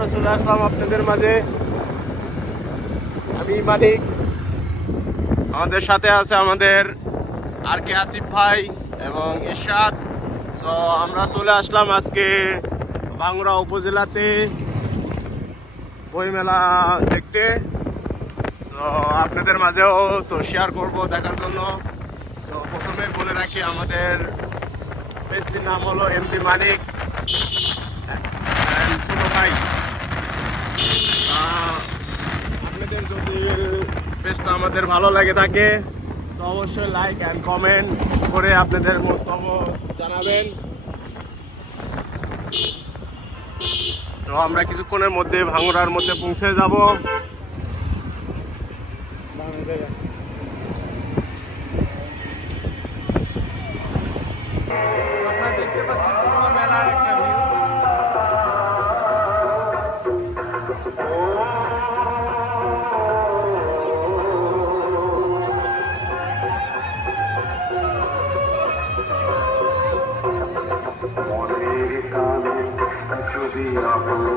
আবারও চলে আসলাম আপনাদের মাঝে। আমি মানিক। আমাদের সাথে আছে আমাদের আর কে আসিফ ভাই এবং ইরশাদ। তো আমরা চলে আসলাম আজকে বাংরা উপজেলাতে বইমেলা দেখতে। তো আপনাদের মাঝেও তো শেয়ার করব দেখার জন্য। তো প্রথমে বলে রাখি আমাদের পেজটির নাম হলো এমপি মানিক and ছোট ভাই আহ, আপনাদের যদি পেজটা আমাদের ভালো লাগে থাকে, তো অবশ্যই লাইক অ্যান্ড কমেন্ট করে আপনাদের মন্তব্য জানাবেন। তো আমরা কিছুক্ষণের মধ্যে ভাঙড়ার মধ্যে পৌঁছে যাব। আপনারা দেখতে the uh,